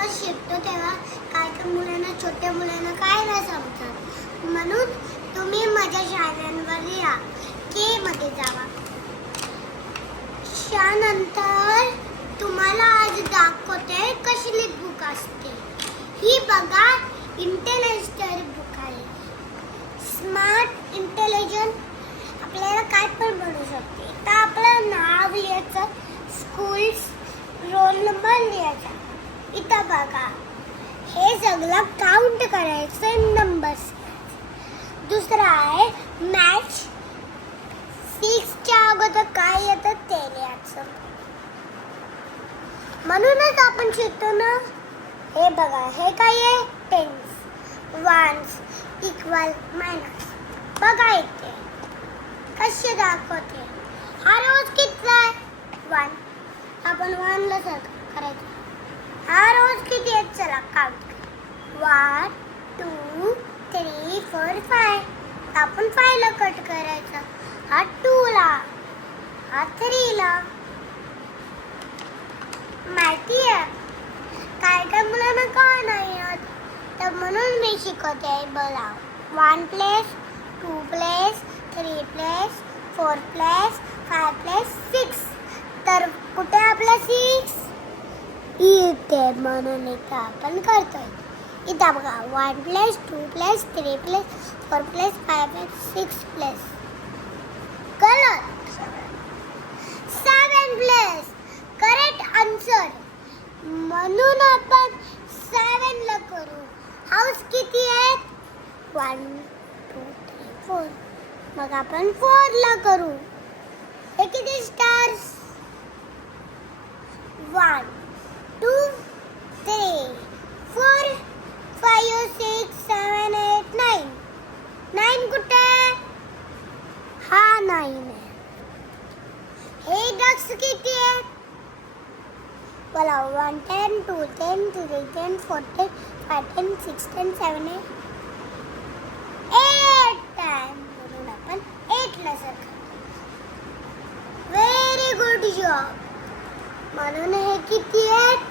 जेव्हा शिकतो तेव्हा काय मुलांना, छोट्या मुलांना काय नाही समजत. म्हणून तुम्ही माझ्या शाळांवर या, के मध्ये जावा. त्यानंतर तुम्हाला आज दाखवते कसली बुक असते. ही बघा, इंटेलिजंट बुक आहे. स्मार्ट इंटेलिजंट आपल्याला काय पण बनवू शकते. तर आपलं नाव लिहायचं, स्कूल्स, रोल नंबर लिहायचा. इथं बघा, हे सगळं काउंट करायचं, नंबर्स. दुसरं आहे मॅच. 6च्या अगोदर काय येतं ते लिहायचं. म्हणूनच आपण शिकतो ना. हे बघा, हे काय आहे, टेन्स, वन्स, इक्वल, मायनस. बघा इथे कसे दाखवते. हा रोज किती आहे, 1. आपण 1ला करायचं. हा रोज किती आहे, चला काउंट. 1 2 3 4 5. आपण 5ला कट करायचं. हा 2ला, हा 3ला. माहिती आहे काय मुलांना काय नाही येत, तर म्हणून मी शिकवते. बघा, 1 place, 2 place, 3 place, 4 place, 5 place, 6. तर कुठे आपला 6 इथे, म्हणून इथं आपण करतोय. इथं बघा, 1 place, 2 place, 3 place, 4 place, 5 place, 6 place. गलत. 7 प्लेस. Correct answer. म्हणून आपण 7ला करू. हाऊस किती आहेत, 1 2 3 4. मग आपण 4ला करू. हे किती स्टार्स, 1 2 3 4 5 6 7 8 9. 9 कुठे, हा 9 आहे. हे डक्स किती आहेत, बोला. 1 10 2 10 3 10 4 10 5 10 6 10 7 8 10. म्हणून आपण 8ला सरकतो. Very good job. म्हणून हे किती आहेत,